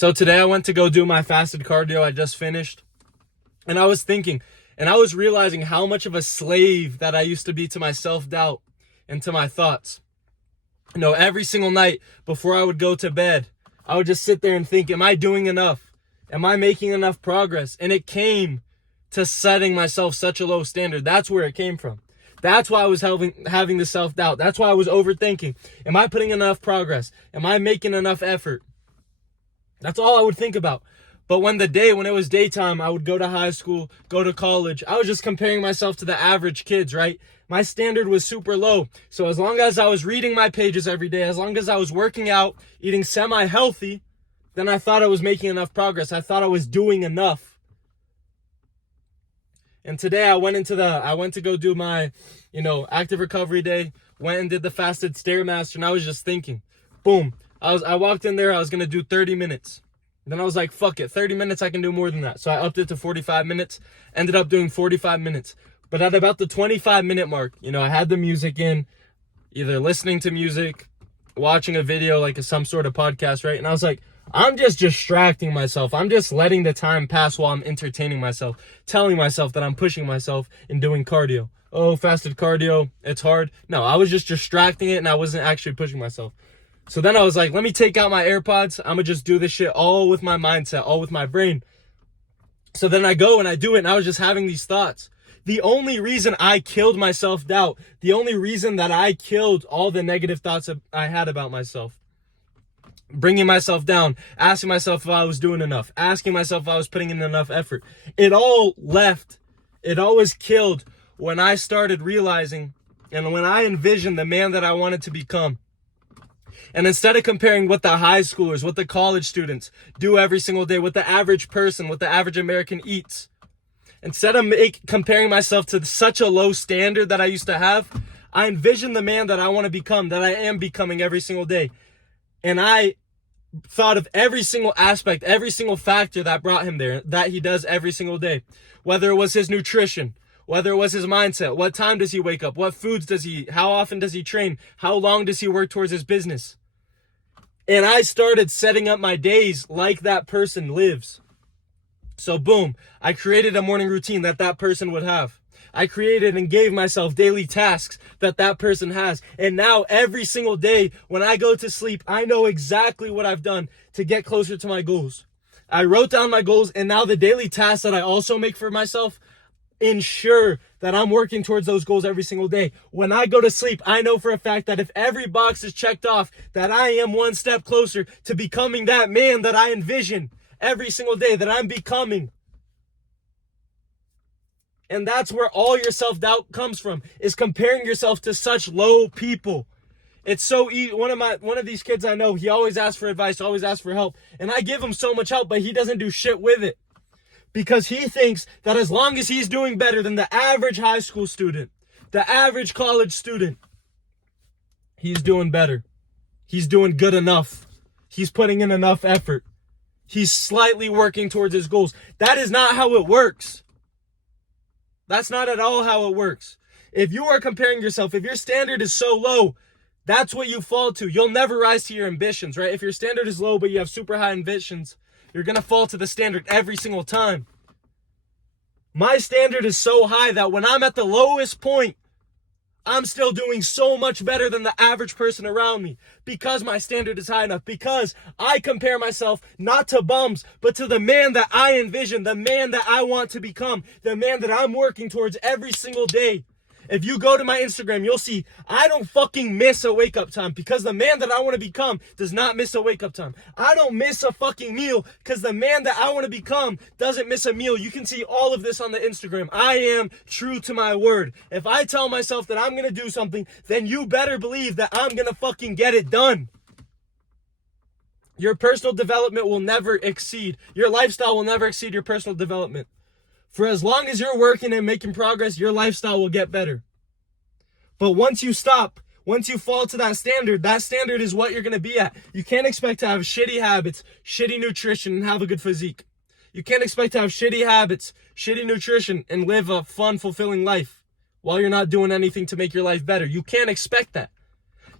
So today I went to go do my fasted cardio. I just finished. And I was thinking, and I was realizing how much of a slave that I used to be to my self-doubt and to my thoughts. You know, every single night before I would go to bed, I would just sit there and think, am I doing enough? Am I making enough progress? And it came to setting myself such a low standard. That's where it came from. That's why I was having the self-doubt. That's why I was overthinking. Am I putting enough progress? Am I making enough effort? That's all I would think about. But when it was daytime, I would go to high school, go to college. I was just comparing myself to the average kids, right? My standard was super low. So as long as I was reading my pages every day, as long as I was working out, eating semi-healthy, then I thought I was making enough progress. I thought I was doing enough. And today I went to go do my, active recovery day, went and did the fasted Stairmaster, and I was just thinking, boom. I walked in there, I was going to do 30 minutes. Then I was like, fuck it, 30 minutes, I can do more than that. So I upped it to 45 minutes, ended up doing 45 minutes. But at about the 25-minute mark, I had the music in, either listening to music, watching a video, like some sort of podcast, right? And I was like, I'm just distracting myself. I'm just letting the time pass while I'm entertaining myself, telling myself that I'm pushing myself and doing cardio. Oh, fasted cardio, it's hard. No, I was just distracting it and I wasn't actually pushing myself. So then I was like, let me take out my AirPods. I'm going to just do this shit all with my mindset, all with my brain. So then I go and I do it, and I was just having these thoughts. The only reason I killed my self-doubt, the only reason that I killed all the negative thoughts I had about myself, bringing myself down, asking myself if I was doing enough, asking myself if I was putting in enough effort, it all was killed when I started realizing and when I envisioned the man that I wanted to become. And instead of comparing what the high schoolers, what the college students do every single day, what the average person, what the average American eats, instead of comparing myself to such a low standard that I used to have, I envisioned the man that I want to become, that I am becoming every single day. And I thought of every single aspect, every single factor that brought him there, that he does every single day. Whether it was his nutrition, whether it was his mindset, what time does he wake up, what foods does he eat, how often does he train, how long does he work towards his business. And I started setting up my days like that person lives. So boom, I created a morning routine that person would have. I created and gave myself daily tasks that person has. And now every single day when I go to sleep, I know exactly what I've done to get closer to my goals. I wrote down my goals, and now the daily tasks that I also make for myself ensure that I'm working towards those goals every single day. When I go to sleep, I know for a fact that if every box is checked off, that I am one step closer to becoming that man that I envision every single day that I'm becoming. And that's where all your self-doubt comes from, is comparing yourself to such low people. It's so easy. One of these kids I know, he always asks for advice, always asks for help. And I give him so much help, but he doesn't do shit with it. Because he thinks that as long as he's doing better than the average high school student, the average college student, he's doing better. He's doing good enough. He's putting in enough effort. He's slightly working towards his goals. That is not how it works. That's not at all how it works. If you are comparing yourself, if your standard is so low, that's what you fall to. You'll never rise to your ambitions, right? If your standard is low, but you have super high ambitions, you're going to fall to the standard every single time. My standard is so high that when I'm at the lowest point, I'm still doing so much better than the average person around me because my standard is high enough, because I compare myself not to bums, but to the man that I envision, the man that I want to become, the man that I'm working towards every single day. If you go to my Instagram, you'll see I don't fucking miss a wake-up time because the man that I want to become does not miss a wake-up time. I don't miss a fucking meal because the man that I want to become doesn't miss a meal. You can see all of this on the Instagram. I am true to my word. If I tell myself that I'm going to do something, then you better believe that I'm going to fucking get it done. Your personal development will never exceed. Your lifestyle will never exceed your personal development. For as long as you're working and making progress, your lifestyle will get better. But once you stop, once you fall to that standard is what you're going to be at. You can't expect to have shitty habits, shitty nutrition, and have a good physique. You can't expect to have shitty habits, shitty nutrition, and live a fun, fulfilling life while you're not doing anything to make your life better. You can't expect that.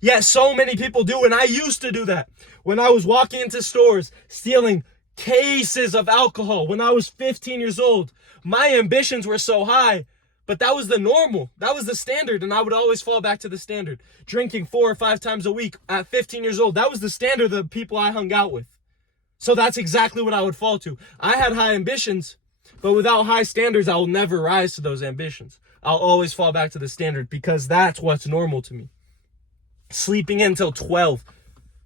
Yet so many people do, and I used to do that. When I was walking into stores, stealing cases of alcohol when I was 15 years old, my ambitions were so high, but that was the normal. That was the standard, and I would always fall back to the standard. Drinking 4 or 5 times a week at 15 years old, that was the standard of the people I hung out with. So that's exactly what I would fall to. I had high ambitions, but without high standards, I will never rise to those ambitions. I'll always fall back to the standard because that's what's normal to me. Sleeping in till 12.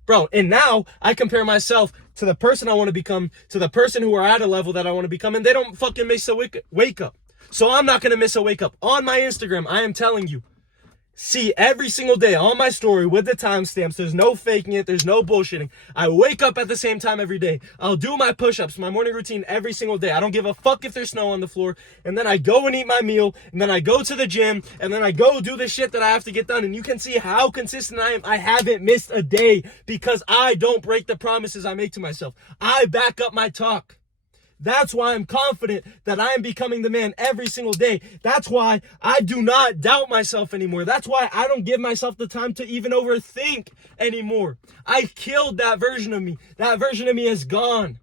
Bro, and now I compare myself to the person I want to become, to the person who are at a level that I want to become, and they don't fucking miss a wake up. So I'm not going to miss a wake up. On my Instagram, I am telling you, see every single day on my story with the timestamps. There's no faking it. There's no bullshitting. I wake up at the same time every day. I'll do my push-ups, my morning routine every single day. I don't give a fuck if there's snow on the floor. And then I go and eat my meal. And then I go to the gym. And then I go do the shit that I have to get done. And you can see how consistent I am. I haven't missed a day because I don't break the promises I make to myself. I back up my talk. That's why I'm confident that I am becoming the man every single day. That's why I do not doubt myself anymore. That's why I don't give myself the time to even overthink anymore. I killed that version of me. That version of me is gone.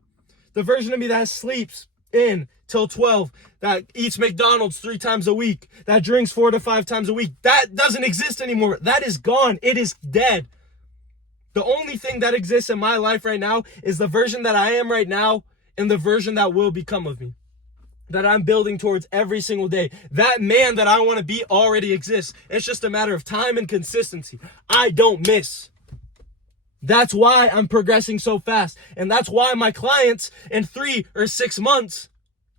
The version of me that sleeps in till 12, that eats McDonald's 3 times a week, that drinks 4 to 5 times a week, that doesn't exist anymore. That is gone. It is dead. The only thing that exists in my life right now is the version that I am right now, and the version that will become of me, that I'm building towards every single day. That man that I want to be already exists. It's just a matter of time and consistency. I don't miss. That's why I'm progressing so fast. And that's why my clients in 3 or 6 months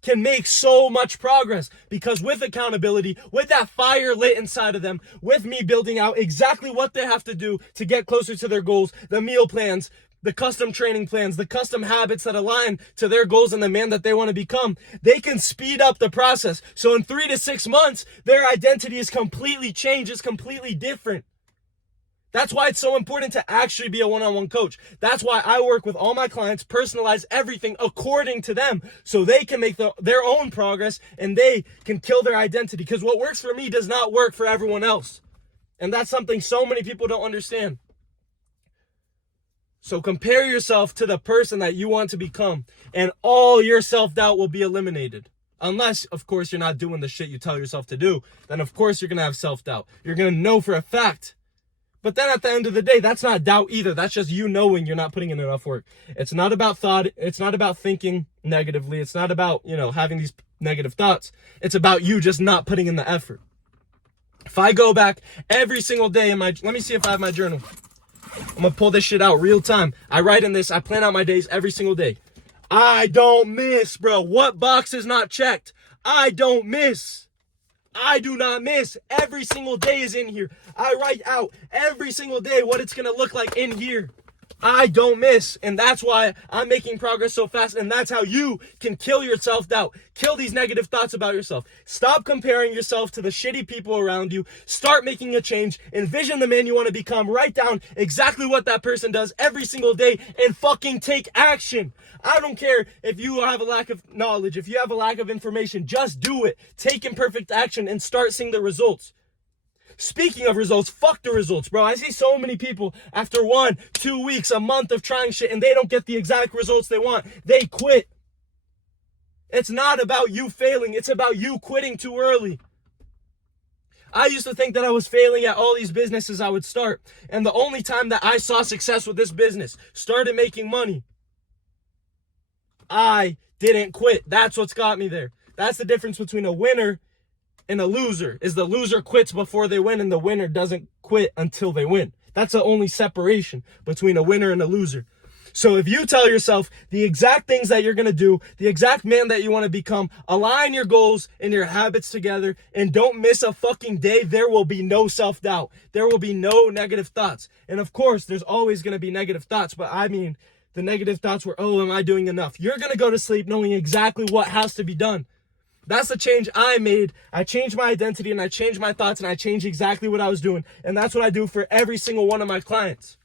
can make so much progress, because with accountability, with that fire lit inside of them, with me building out exactly what they have to do to get closer to their goals, the meal plans, the custom training plans, the custom habits that align to their goals and the man that they want to become, they can speed up the process. So in 3 to 6 months, their identity is completely changed. It's completely different. That's why it's so important to actually be a one-on-one coach. That's why I work with all my clients, personalize everything according to them so they can make their own progress and they can kill their identity. Because what works for me does not work for everyone else. And that's something so many people don't understand. So compare yourself to the person that you want to become, and all your self-doubt will be eliminated. Unless, of course, you're not doing the shit you tell yourself to do. Then, of course, you're going to have self-doubt. You're going to know for a fact. But then at the end of the day, that's not doubt either. That's just you knowing you're not putting in enough work. It's not about thought. It's not about thinking negatively. It's not about, having these negative thoughts. It's about you just not putting in the effort. If I go back every single day let me see if I have my journal. I'm going to pull this shit out real time. I write in this. I plan out my days every single day. I don't miss, bro. What box is not checked? I don't miss. I do not miss. Every single day is in here. I write out every single day what it's going to look like in here. I don't miss. And that's why I'm making progress so fast. And that's how you can kill your self-doubt. Kill these negative thoughts about yourself. Stop comparing yourself to the shitty people around you. Start making a change. Envision the man you want to become. Write down exactly what that person does every single day and fucking take action. I don't care if you have a lack of knowledge, if you have a lack of information, just do it. Take imperfect action and start seeing the results. Speaking of results, fuck the results, bro. I see so many people after 1, 2 weeks, a month of trying shit, and they don't get the exact results they want. They quit. It's not about you failing. It's about you quitting too early. I used to think that I was failing at all these businesses I would start. And the only time that I saw success with this business, started making money, I didn't quit. That's what's got me there. That's the difference between a winner and a loser, is the loser quits before they win and the winner doesn't quit until they win. That's the only separation between a winner and a loser. So if you tell yourself the exact things that you're going to do, the exact man that you want to become, align your goals and your habits together, and don't miss a fucking day, there will be no self-doubt. There will be no negative thoughts. And of course, there's always going to be negative thoughts, but I mean the negative thoughts were, am I doing enough? You're going to go to sleep knowing exactly what has to be done. That's the change I made. I changed my identity and I changed my thoughts and I changed exactly what I was doing. And that's what I do for every single one of my clients.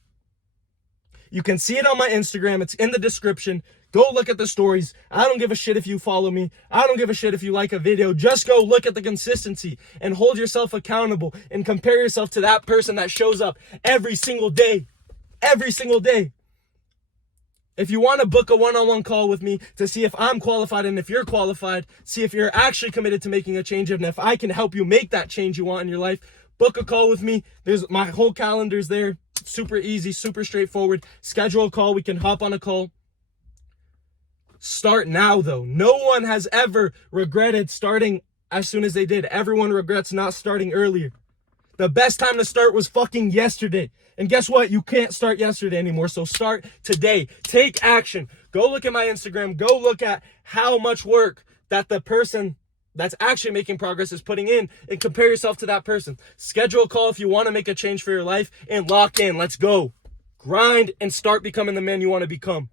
You can see it on my Instagram. It's in the description. Go look at the stories. I don't give a shit if you follow me. I don't give a shit if you like a video. Just go look at the consistency and hold yourself accountable and compare yourself to that person that shows up every single day. Every single day. If you want to book a one-on-one call with me to see if I'm qualified and if you're qualified, see if you're actually committed to making a change and if I can help you make that change you want in your life, book a call with me. There's my whole calendar's there. Super easy, super straightforward. Schedule a call. We can hop on a call. Start now, though. No one has ever regretted starting as soon as they did. Everyone regrets not starting earlier. The best time to start was fucking yesterday. And guess what? You can't start yesterday anymore. So start today. Take action. Go look at my Instagram. Go look at how much work that the person that's actually making progress is putting in and compare yourself to that person. Schedule a call if you want to make a change for your life and lock in. Let's go. Grind and start becoming the man you want to become.